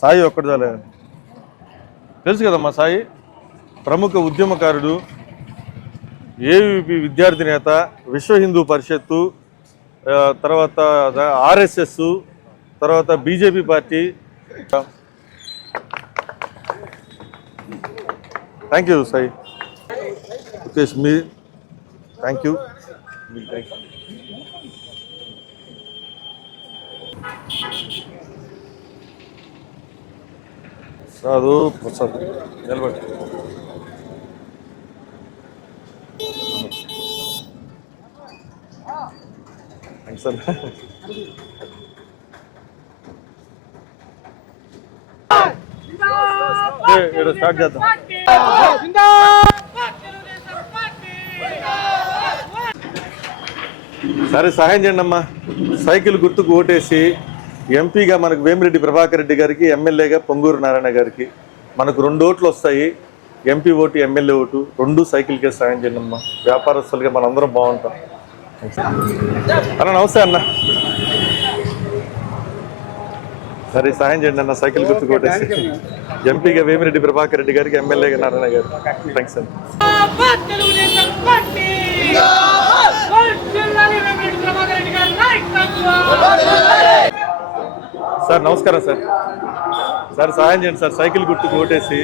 సాయి ఒక్కటి చాలే తెలుసు కదమ్మా సాయి? ప్రముఖ ఉద్యమకారుడు ఏవిపి విద్యార్థి నేత విశ్వ హిందూ పరిషత్తు తర్వాత ఆర్ఎస్ఎస్ తర్వాత BJP party. Thank you Sai. Mukesh me thank you thank you Sadhu Prasad. నిలబడి. స్టార్ట్ చేద్దాం. సరే సహాయం చేయండి అమ్మా. సైకిల్ గుర్తుకు ఓటేసి ఎంపీగా మనకు వేమిరెడ్డి ప్రభాకర్ రెడ్డి గారికి ఎమ్మెల్యేగా పొంగూరు నారాయణ గారికి మనకు రెండు ఓట్లు వస్తాయి. ఎంపీ ఓటు ఎమ్మెల్యే ఓటు రెండు సైకిల్కే సాయం చేయండి అమ్మా. వ్యాపారస్తులుగా మనందరం బాగుంటాం. అన్న నమస్తే అన్న. సరే సాయం చేయండి అన్న సైకిల్ గుర్తుకు ఓటేసి ఎంపీగా వేమిరెడ్డి ప్రభాకర్ రెడ్డి గారికి ఎమ్మెల్యేగా నారాయణ గారు థ్యాంక్స్ అండి తెలుగుదేశం పార్టీ జిల్లాని వెంకట ప్రభాకర్ రెడ్డి గారి నాయకత్వం సార్ నమస్కారం సార్. సార్ సహాయం చేయండి సార్. సైకిల్ గుర్తుకు ఓటేసి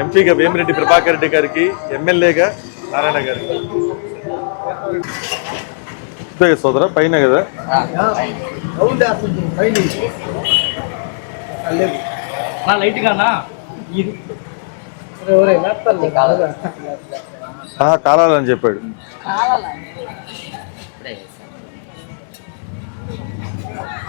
ఎంపీగా వేమిరెడ్డి ప్రభాకర్ రెడ్డి గారికి ఎమ్మెల్యేగా నారాయణ గారికి. కదా సోదరా పైన కదా? నా లైట్ గానా? ఇది. ఆ, కాలాలని చెప్పాడు.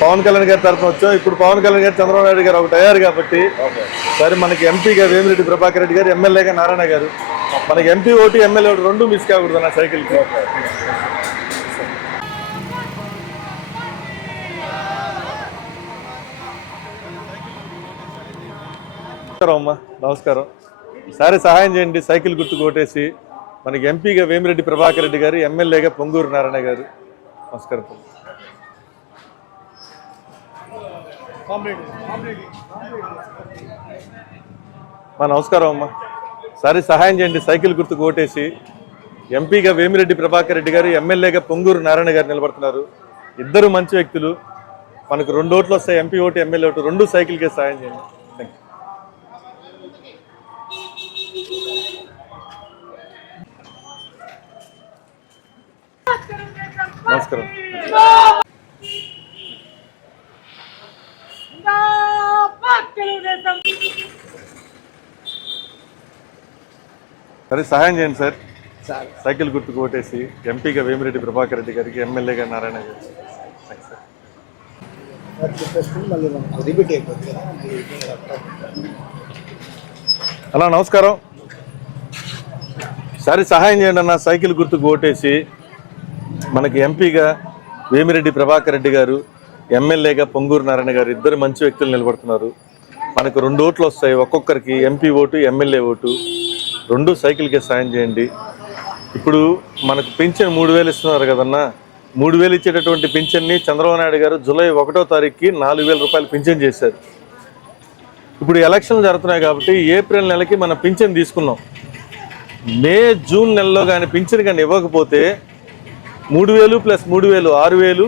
పవన్ కళ్యాణ్ గారి తరఫున వచ్చాం. ఇప్పుడు పవన్ కళ్యాణ్ గారు చంద్రబాబు నాయుడు గారు ఒకటి అయ్యారు కాబట్టి సరే మనకి ఎంపీగా వేమిరెడ్డి ప్రభాకర్ రెడ్డి గారు ఎమ్మెల్యేగా నారాయణ గారు. మనకి ఎంపీ ఓటు ఎమ్మెల్యే ఓటు రెండు మిస్ కాకూడదు అన్న సైకిల్కి నమస్కారం అమ్మా నమస్కారం. సరే సహాయం చేయండి సైకిల్ గుర్తు కొట్టేసి. మనకి ఎంపీగా వేమిరెడ్డి ప్రభాకర్ రెడ్డి గారు ఎమ్మెల్యేగా పొంగూరు నారాయణ గారు. నమస్కారం. మా నమస్కారం అమ్మా. సరే సహాయం చేయండి. సైకిల్ గుర్తుకు ఓటేసి ఎంపీగా వేమిరెడ్డి ప్రభాకర్ రెడ్డి గారు ఎమ్మెల్యేగా పొంగూరు నారాయణ గారు నిలబడుతున్నారు. ఇద్దరు మంచి వ్యక్తులు. మనకు రెండు ఓట్లు వస్తాయి. MP vote MLA vote. రెండు సైకిల్కే సహాయం చేయండి. నమస్కారం. తెలుగుదేశం సరే సహాయం చేయండి సార్. సైకిల్ గుర్తుకు ఓటేసి ఎంపీగా వేమిరెడ్డి ప్రభాకర్ రెడ్డి గారికి ఎమ్మెల్యేగా నారాయణ గారు. అన్నా నమస్కారం. సరే సహాయం చేయండి అన్న. సైకిల్ గుర్తుకు ఓటేసి మనకి ఎంపీగా వేమిరెడ్డి ప్రభాకర్ రెడ్డి గారు ఎమ్మెల్యేగా పొంగూరు నారాయణ గారు ఇద్దరు మంచి వ్యక్తులు నిలబడుతున్నారు. మనకు రెండు ఓట్లు వస్తాయి. ఒక్కొక్కరికి ఎంపీ ఓటు ఎమ్మెల్యే ఓటు. రెండు సైకిల్కే సాయం చేయండి. ఇప్పుడు మనకు పింఛన్ మూడు వేలు ఇస్తున్నారు కదన్నా. మూడు వేలు ఇచ్చేటటువంటి పింఛన్ని చంద్రబాబు నాయుడు గారు జూలై ఒకటో తారీఖుకి నాలుగు వేల రూపాయలు పింఛన్ చేశారు. ఇప్పుడు ఎలక్షన్లు జరుగుతున్నాయి కాబట్టి ఏప్రిల్ నెలకి మనం పింఛన్ తీసుకున్నాం. మే జూన్ నెలలో కానీ పింఛన్ కానీ ఇవ్వకపోతే మూడు వేలు ప్లస్ మూడు వేలు ఆరు వేలు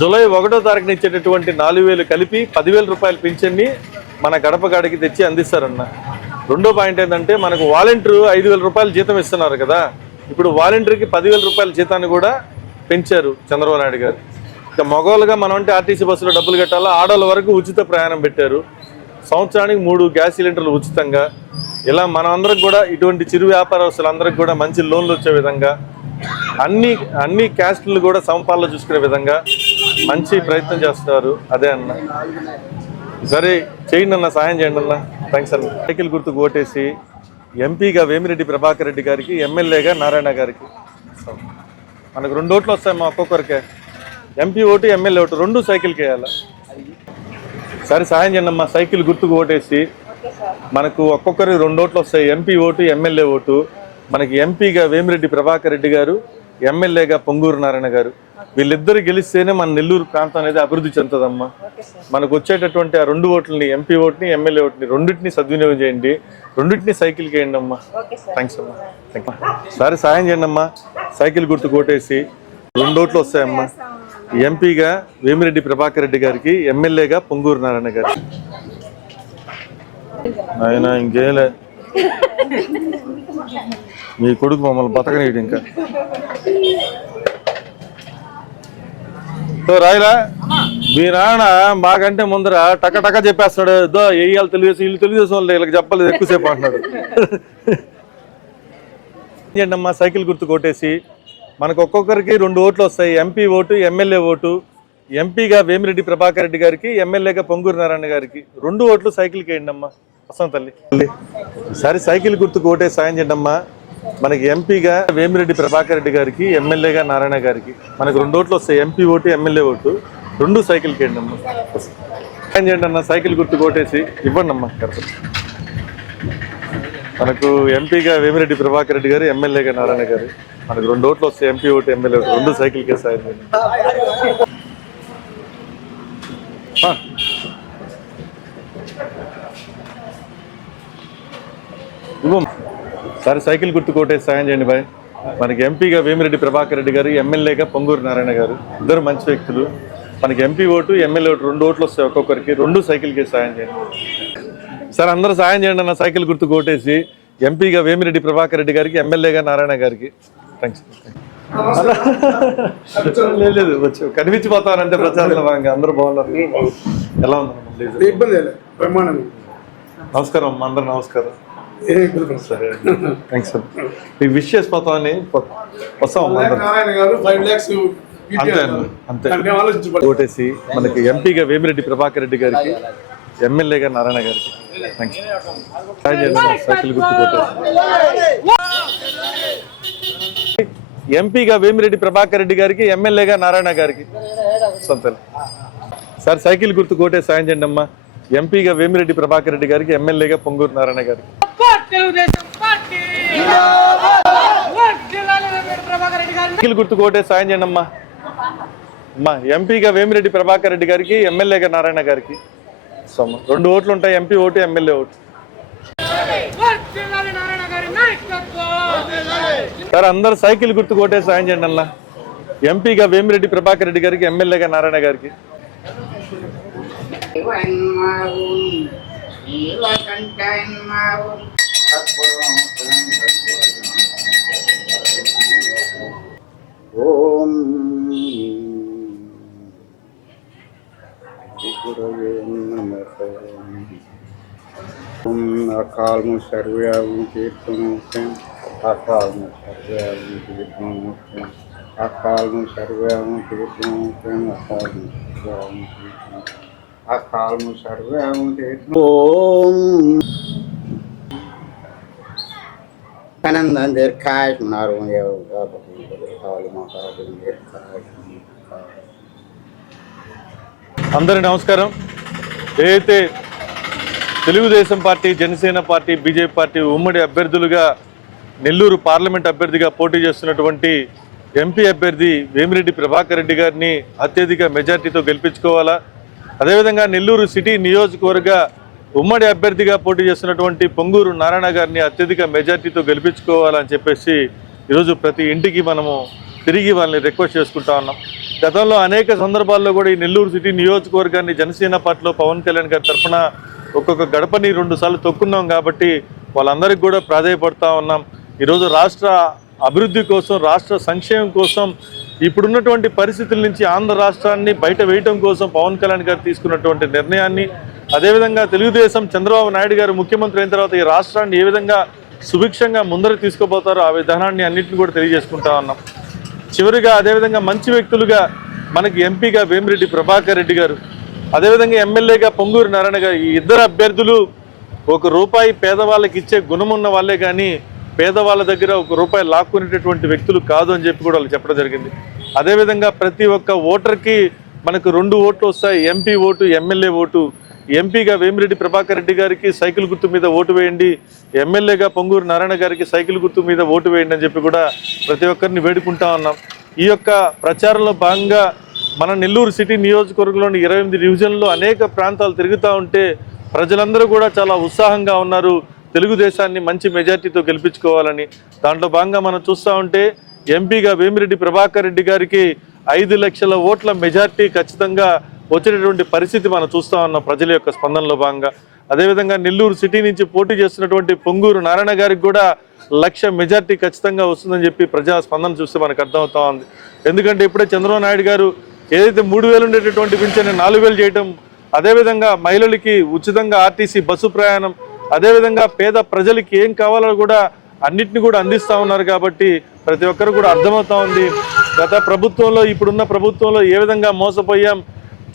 జూలై ఒకటో తారీఖున ఇచ్చేటటువంటి నాలుగు వేలు కలిపి పదివేల రూపాయల పింఛన్ని మన గడప గాడికి తెచ్చి అందిస్తారన్న. రెండో పాయింట్ ఏంటంటే మనకు వాలంటీర్ ఐదు వేల రూపాయలు జీతం ఇస్తున్నారు కదా. ఇప్పుడు వాలంటీర్కి పదివేల రూపాయల జీతాన్ని కూడా పెంచారు చంద్రబాబు నాయుడు గారు. ఇక మగవాళ్ళుగా మనం అంటే ఆర్టీసీ బస్సులో డబ్బులు కట్టాలా? ఆడవాళ్ళ వరకు ఉచిత ప్రయాణం పెట్టారు. సంవత్సరానికి మూడు గ్యాస్ సిలిండర్లు ఉచితంగా. ఇలా మనందరం కూడా ఇటువంటి చిరు వ్యాపారస్తులందరికీ కూడా మంచి లోన్లు వచ్చే విధంగా అన్ని అన్ని క్యాస్టులు కూడా సమపాల్లో చూసుకునే విధంగా మంచి ప్రయత్నం చేస్తున్నారు. అదే అన్న. సరే చేయండి అన్న సాయం చేయండి అన్న. థ్యాంక్స్ అన్న సైకిల్ గుర్తుకు ఓటేసి ఎంపీగా వేమిరెడ్డి ప్రభాకర్ రెడ్డి గారికి ఎమ్మెల్యేగా నారాయణ గారికి. మనకు రెండు ఓట్లు వస్తాయి మా ఒక్కొక్కరికే. ఎంపీ ఓటు ఎమ్మెల్యే ఓటు రెండు సైకిల్కి వేయాలి సరే సాయం చేయండి అమ్మా. సైకిల్ గుర్తుకు ఓటేసి మనకు ఒక్కొక్కరికి రెండు ఓట్లు వస్తాయి. MP vote MLA vote. మనకి ఎంపీగా వేమిరెడ్డి ప్రభాకర్ రెడ్డి గారు ఎమ్మెల్యేగా పొంగూరు నారాయణ గారు. వీళ్ళిద్దరు గెలిస్తేనే మన నెల్లూరు ప్రాంతం అనేది అభివృద్ధి చెందుతుందమ్మా. మనకు వచ్చేటటువంటి ఆ రెండు ఓట్లని ఎంపీ ఓట్ని ఎమ్మెల్యే ఓట్ని రెండింటిని సద్వినియోగం చేయండి. రెండింటిని సైకిల్కి వేయండి అమ్మా. థ్యాంక్స్ అమ్మా. థ్యాంక్ యూ సరే సాయం చేయండి అమ్మా. సైకిల్ గుర్తు కొట్టేసి రెండు ఓట్లు వస్తాయమ్మా. ఎంపీగా వేమిరెడ్డి ప్రభాకర్ రెడ్డి గారికి ఎమ్మెల్యేగా పొంగూరు నారాయణ గారికి ఆయన ఇంకేలే మీ కొడుకు మమ్మల్ని బతకనీయడు ఇంకా. సో రాయలా మీ నాన్న మాకంటే ముందర టక టక చెప్పేస్తున్నాడు. ఏదో వేయాలి తెలుగుదేశం వీళ్ళు తెలుగుదేశం వాళ్ళు వీళ్ళకి చెప్పలేదు ఎక్కువసేపు అంటున్నాడు. ఏంటమ్మా సైకిల్ గుర్తు కొట్టేసి మనకు ఒక్కొక్కరికి రెండు ఓట్లు వస్తాయి. MP vote MLA vote. ఎంపీగా వేమిరెడ్డి ప్రభాకర్ రెడ్డి గారికి ఎమ్మెల్యేగా పొంగూరు నారాయణ గారికి రెండు ఓట్లు సైకిల్కి వేయండి అమ్మా వస్తాం తల్లి సరే సైకిల్ గుర్తుకు ఓటే సాయం చేయండి అమ్మా మనకి ఎంపీగా వేమిరెడ్డి ప్రభాకర్ రెడ్డి గారికి ఎమ్మెల్యేగా నారాయణ గారికి మనకు రెండు ఓట్లు వస్తాయి. MP vote MLA vote. రెండు సైకిల్కి వేయండి అమ్మా. ఏం చేయండి అన్న? సైకిల్ గుర్తు కొట్టేసి ఇవ్వండి అమ్మా. కరెక్ట్ మనకు ఎంపీగా వేమిరెడ్డి ప్రభాకర్ రెడ్డి గారు ఎమ్మెల్యేగా నారాయణ గారు. మనకు రెండు ఓట్లు వస్తాయి. MP vote MLA vote. రెండు సైకిల్కే సాయం ఇవ్వమ్మా సరే సైకిల్ గుర్తు కొట్టేసి సాయం చేయండి బాయ్. మనకి ఎంపీగా వేమిరెడ్డి ప్రభాకర్ రెడ్డి గారు ఎమ్మెల్యేగా పొంగూరు నారాయణ గారు. ఇద్దరు మంచి వ్యక్తులు. మనకి ఎంపీ ఓటు ఎమ్మెల్యే ఓటు రెండు ఓట్లు వస్తాయి ఒక్కొక్కరికి. రెండు సైకిల్కి సాయం చేయండి. సార్ అందరూ సాయం చేయండి అన్న సైకిల్ గుర్తు కొట్టేసి ఎంపీగా వేమిరెడ్డి ప్రభాకర్ రెడ్డి గారికి ఎమ్మెల్యేగా నారాయణ గారికి. థ్యాంక్స్ లేదు లేదు వచ్చు కనిపించిపోతానంటే ప్రచారంలో భాగంగా అందరూ బాగున్నారు. ఎలా ఉన్నారు? నమస్కారం అమ్మా అందరు నమస్కారం. థ్యాంక్స్ సార్ మీకు విష్ వస్తాం అంతే అంతే. ఆలోచించబడి ఓటేసి మనకి ఎంపీగా వేమిరెడ్డి ప్రభాకర్ రెడ్డి గారికి ఎమ్మెల్యేగా నారాయణ గారికి. థ్యాంక్స్ సైకిల్ గుర్తు కొట్టేసి ఎంపీగా వేమిరెడ్డి ప్రభాకర్ రెడ్డి గారికి ఎమ్మెల్యేగా నారాయణ గారికి. సొంతలు. సార్ సైకిల్ గుర్తు కోటే సాయం చేయండి అమ్మా. ఎంపీగా వేమిరెడ్డి ప్రభాకర్ రెడ్డి గారికి ఎమ్మెల్యేగా పొంగూరు నారాయణ గారికి. తెలుగుదేశం పార్టీ! గుర్తు కోటే సాయం చేయండి అమ్మా అమ్మా ఎంపీగా వేమిరెడ్డి ప్రభాకర్ రెడ్డి గారికి ఎమ్మెల్యేగా నారాయణ గారికి. రెండు ఓట్లు ఉంటాయి MP vote MLA vote. Sir అందరు సైకిల్ గుర్తు కోటే సాయం చేయండి అన్న ఎంపీగా వేమిరెడ్డి ప్రభాకర్ రెడ్డి గారికి ఎమ్మెల్యేగా నారాయణ గారికి. ॐ अकाल में सर्वयावु अकाल में अकाल में सर्वयावु कीर्तन अकाल अकाल में ओम maka dirkash అందరి నమస్కారం. ఏదైతే Telugu Desam party Janasena party BJP party ఉమ్మడి అభ్యర్థులుగా నెల్లూరు పార్లమెంట్ అభ్యర్థిగా పోటీ చేస్తున్నటువంటి ఎంపీ అభ్యర్థి వేమిరెడ్డి ప్రభాకర్ రెడ్డి గారిని అత్యధిక మెజార్టీతో గెలిపించుకోవాలా? అదేవిధంగా నెల్లూరు సిటీ నియోజకవర్గ ఉమ్మడి అభ్యర్థిగా పోటీ చేస్తున్నటువంటి పొంగూరు నారాయణ గారిని అత్యధిక మెజార్టీతో గెలిపించుకోవాలని చెప్పేసి ఈరోజు ప్రతి ఇంటికి మనము తిరిగి వాళ్ళని రిక్వెస్ట్ చేసుకుంటా ఉన్నాం. గతంలో అనేక సందర్భాల్లో కూడా ఈ నెల్లూరు సిటీ నియోజకవర్గాన్ని జనసేన పార్టీలో పవన్ కళ్యాణ్ గారి తరఫున ఒక్కొక్క గడపని రెండు సార్లు తొక్కున్నాం కాబట్టి వాళ్ళందరికీ కూడా ప్రాధాయపడతా ఉన్నాం. ఈరోజు రాష్ట్ర అభివృద్ధి కోసం రాష్ట్ర సంక్షేమం కోసం ఇప్పుడున్నటువంటి పరిస్థితుల నుంచి ఆంధ్ర రాష్ట్రాన్ని బయట వేయటం కోసం పవన్ కళ్యాణ్ గారు తీసుకున్నటువంటి నిర్ణయాన్ని అదేవిధంగా తెలుగుదేశం చంద్రబాబు నాయుడు గారు ముఖ్యమంత్రి అయిన తర్వాత ఈ రాష్ట్రాన్ని ఏ విధంగా సుభిక్షంగా ముందరకు తీసుకుపోతారో ఆ విధానాన్ని అన్నింటిని కూడా తెలియజేసుకుంటా ఉన్నాం. చివరిగా అదేవిధంగా మంచి వ్యక్తులుగా మనకి ఎంపీగా వేమిరెడ్డి ప్రభాకర్ రెడ్డి గారు అదేవిధంగా ఎమ్మెల్యేగా పొంగూరు నారాయణ గారు ఈ ఇద్దరు అభ్యర్థులు ఒక రూపాయి పేదవాళ్ళకి ఇచ్చే గుణమున్న వాళ్ళే కానీ పేదవాళ్ళ దగ్గర ఒక రూపాయి లాక్కునేటటువంటి వ్యక్తులు కాదు అని చెప్పి కూడా వాళ్ళు చెప్పడం జరిగింది. అదేవిధంగా ప్రతి ఒక్క ఓటర్కి మనకు రెండు ఓట్లు వస్తాయి ఎంపీ ఓటు ఎమ్మెల్యే ఓటు. ఎంపీగా వేమిరెడ్డి ప్రభాకర్ రెడ్డి గారికి సైకిల్ గుర్తు మీద ఓటు వేయండి. ఎమ్మెల్యేగా పొంగూరు నారాయణ గారికి సైకిల్ గుర్తు మీద ఓటు వేయండి అని చెప్పి కూడా ప్రతి ఒక్కరిని వేడుకుంటా ఉన్నాం. ఈ యొక్క ప్రచారంలో భాగంగా మన నెల్లూరు సిటీ నియోజకవర్గంలోని ఇరవై ఎనిమిది డివిజన్లో అనేక ప్రాంతాలు తిరుగుతూ ఉంటే ప్రజలందరూ కూడా చాలా ఉత్సాహంగా ఉన్నారు. తెలుగుదేశాన్ని మంచి మెజార్టీతో గెలిపించుకోవాలని. దాంట్లో భాగంగా మనం చూస్తూ ఉంటే ఎంపీగా వేమిరెడ్డి ప్రభాకర్ రెడ్డి గారికి ఐదు లక్షల ఓట్ల మెజార్టీ ఖచ్చితంగా వచ్చేటటువంటి పరిస్థితి మనం చూస్తా ఉన్నాం ప్రజల యొక్క స్పందనలో భాగంగా. అదేవిధంగా నెల్లూరు సిటీ నుంచి పోటీ చేస్తున్నటువంటి పొంగూరు నారాయణ గారికి కూడా లక్ష మెజార్టీ ఖచ్చితంగా వస్తుందని చెప్పి ప్రజా స్పందన చూస్తే మనకు అర్థమవుతా ఉంది. ఎందుకంటే ఇప్పుడే చంద్రబాబు నాయుడు గారు ఏదైతే మూడు వేలు ఉండేటటువంటి పింఛన్ నాలుగు వేలు చేయటం అదేవిధంగా మహిళలకి ఉచితంగా ఆర్టీసీ బస్సు ప్రయాణం అదేవిధంగా పేద ప్రజలకి ఏం కావాలో కూడా అన్నిటిని కూడా అందిస్తూ ఉన్నారు కాబట్టి ప్రతి ఒక్కరు కూడా అర్థమవుతా ఉంది. గత ప్రభుత్వంలో ఇప్పుడున్న ప్రభుత్వంలో ఏ విధంగా మోసపోయాం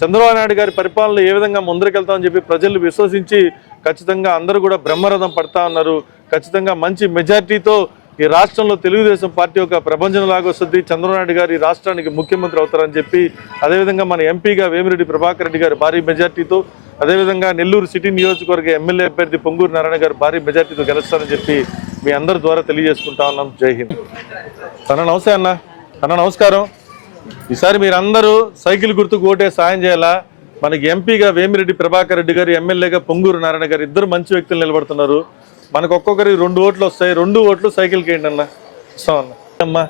చంద్రబాబు నాయుడు గారి పరిపాలన ఏ విధంగా ముందరికెళ్తామని చెప్పి ప్రజలు విశ్వసించి ఖచ్చితంగా అందరూ కూడా బ్రహ్మరథం పడతా ఉన్నారు. ఖచ్చితంగా మంచి మెజార్టీతో ఈ రాష్ట్రంలో తెలుగుదేశం పార్టీ ఒక ప్రపంచం లాగా వస్తుంది. చంద్రబాబు నాయుడు గారు ఈ రాష్ట్రానికి ముఖ్యమంత్రి అవుతారని చెప్పి అదేవిధంగా మన ఎంపీగా వేమిరెడ్డి ప్రభాకర్ రెడ్డి గారు భారీ మెజార్టీతో అదేవిధంగా నెల్లూరు సిటీ నియోజకవర్గ ఎమ్మెల్యే అభ్యర్థి పొంగూరు నారాయణ గారు భారీ మెజార్టీతో గెలుస్తారని చెప్పి మీ అందరి ద్వారా తెలియజేసుకుంటా ఉన్నాం. జై హింద్. అన్న నమస్తే అన్న. అన్న నమస్కారం. ఈసారి మీరందరూ సైకిల్ గుర్తుకు ఓటే సాయం చేయాలా? మనకి ఎంపీగా వేమిరెడ్డి ప్రభాకర్ రెడ్డి గారు ఎమ్మెల్యేగా పొంగూరు నారాయణ గారు ఇద్దరు మంచి వ్యక్తులు నిలబడుతున్నారు. మనకు ఒక్కొక్కరికి రెండు ఓట్లు వస్తాయి. రెండు ఓట్లు సైకిల్కి ఏంటి అన్న? ఇస్తాం అన్న. అమ్మా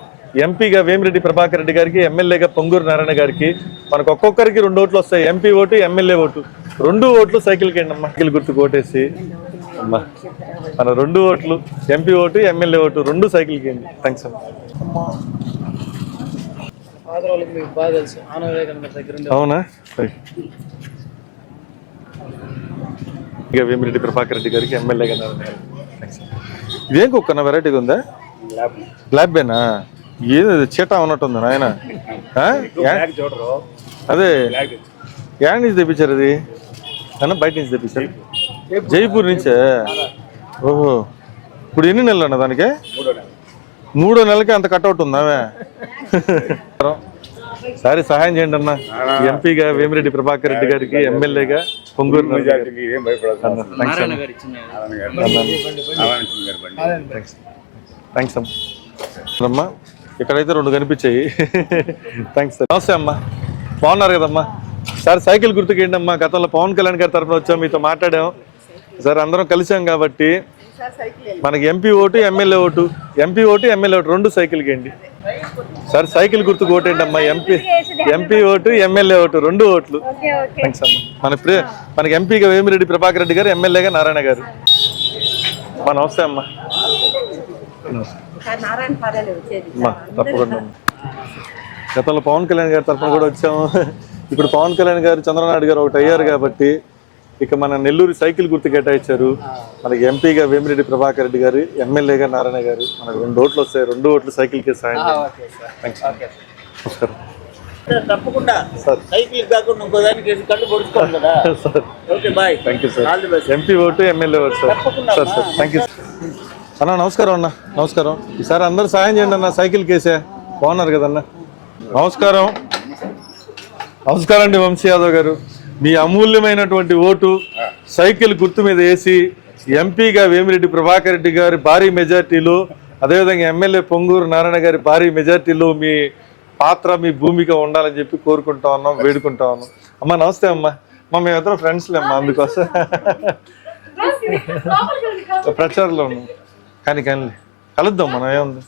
ఎంపీగా వేమిరెడ్డి ప్రభాకర్ రెడ్డి గారికి ఎమ్మెల్యేగా పొంగూరు నారాయణ గారికి మనకు ఒక్కొక్కరికి రెండు ఓట్లు వస్తాయి. MP vote MLA vote. రెండు ఓట్లు సైకిల్కి ఏంటి అమ్మా? సైకిల్ గుర్తుకు ఓటేసి. అమ్మా మన రెండు ఓట్లు ఎంపీ ఓటు ఎమ్మెల్యే ఓటు రెండు సైకిల్కి ఏంటి? థ్యాంక్స్ అమ్మా. ఆదరాలకు మీకు బాగా తెలుసు. ఆన వివేకానంద దగ్గర అవునా. ఇక వేమిరెడ్డి ప్రభాకర్ రెడ్డి గారికి ఎమ్మెల్యేగా ఇదేం కుక్కన వెరైటీగా ఉందా? బ్లాక్ బేనా ఏది చీటా ఉన్నట్టుంది నాయన. అదే. యాడ్ నుంచి తెప్పించారు అది అన్న బయట నుంచి తెప్పించారు? జైపూర్. నుంచే? ఓహో. ఇప్పుడు ఎన్ని నెలలు అన్న దానికి? మూడో నెలలకి అంత కట్అవుట్ ఉందామే సరే సహాయం చేయండి అన్న. ఎంపీగా వేమిరెడ్డి ప్రభాకర్ రెడ్డి గారికి ఎమ్మెల్యేగా పొంగూరు థ్యాంక్స్ అమ్మ అమ్మా ఇక్కడైతే రెండు కనిపించాయి. థ్యాంక్స్ సార్ నమస్తే అమ్మా. బాగున్నారు కదమ్మా? సార్ సైకిల్ గుర్తుకు ఏంటమ్మా గతంలో పవన్ కళ్యాణ్ గారి తరఫున వచ్చాం మీతో మాట్లాడాం. సార్ అందరం కలిసాం కాబట్టి మనకి MP vote MLA vote MP vote MLA vote రెండు సైకిల్కి ఏంటి సార్ సైకిల్ గుర్తుకు ఓటు ఏంటమ్మా MP MP vote MLA vote రెండు ఓట్లు. థ్యాంక్స్ అమ్మా. మన ఇప్పుడే మనకి ఎంపీగా వేమిరెడ్డి ప్రభాకర్ రెడ్డి గారు ఎమ్మెల్యేగా నారాయణ గారు. అమ్మా నమస్తే అమ్మా. అమ్మా తప్పకుండా అమ్మా. గతంలో పవన్ కళ్యాణ్ గారి తరఫున కూడా వచ్చాము. ఇప్పుడు పవన్ కళ్యాణ్ గారు చంద్రబాబు నాయుడు గారు ఒకటి అయ్యారు కాబట్టి ఇక మన నెల్లూరు సైకిల్ గుర్తు కేటాయించారు. మనకి ఎంపీగా వేమిరెడ్డి ప్రభాకర్ రెడ్డి గారు ఎమ్మెల్యేగా నారాయణ గారు. మనకు రెండు ఓట్లు వస్తాయి రెండు ఓట్లు సైకిల్కి సాయం నమస్కారం. తప్పకుండా సైకిల్ కాకుండా ఇంకో దానికి కళ్ళు పొడుచుకోవాలి కదా. Sir. Okay bye. Thank you sir MP vote MLA vote sir. Sir sir. Thank you అన్న నమస్కారం అన్న. నమస్కారం. ఈసారి అందరూ సాయం చేయండి అన్న సైకిల్ కేసే. బాగున్నారు కదన్న. నమస్కారం. నమస్కారం అండి వంశీ యాదవ్ గారు. మీ అమూల్యమైనటువంటి ఓటు సైకిల్ గుర్తు మీద వేసి ఎంపీగా వేమిరెడ్డి ప్రభాకర్ రెడ్డి గారి భారీ మెజార్టీలో అదేవిధంగా ఎమ్మెల్యే పొంగూరు నారాయణ గారి భారీ మెజార్టీలో మీ పాత్ర మీ భూమిక ఉండాలని చెప్పి కోరుకుంటా ఉన్నాం వేడుకుంటా ఉన్నాం. అమ్మ నమస్తే అమ్మ. మా మేమిద్దరం ఫ్రెండ్స్లే అమ్మా అందుకోసం. ప్రచారంలో ఉన్నాం. కానీ కానీ కలుద్దాం మనం ఏముంది?